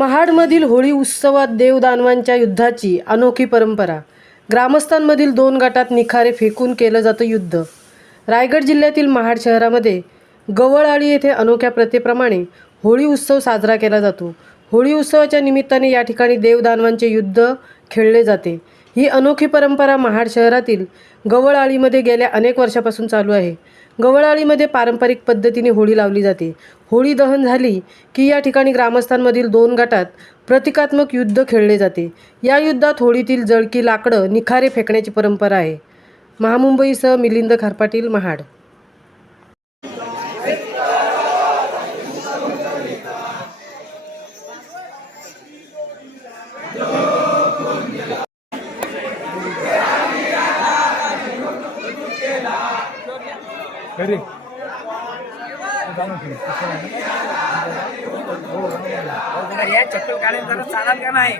महाडमधील होळी उत्सवात देवदानवांच्या युद्धाची अनोखी परंपरा. ग्रामस्थांमधील 2 गटात निखारे फेकून केलं जातं युद्ध. रायगड जिल्ह्यातील महाड शहरामध्ये गवळआळी येथे अनोख्या प्रथेप्रमाणे होळी उत्सव साजरा केला जातो. होळी उत्सवाच्या निमित्ताने या ठिकाणी देवदानवांचे युद्ध खेळले जाते. ही अनोखी परंपरा महाड शहरातील गवळआळीमध्ये गेल्या अनेक वर्षापासून चालू आहे. गवळआळीमध्ये पारंपरिक पद्धतीने होळी लावली जाते. होळी दहन झाली की या ठिकाणी ग्रामस्थांमधील 2 गटात प्रतिकात्मक युद्ध खेळले जाते. या युद्धात होळीतील जळकी लाकडं निखारे फेकण्याची परंपरा आहे. महामुंबईसह मिलिंद खारपाटील, महाड. चप्पल काढून जरा चालाल का नाही.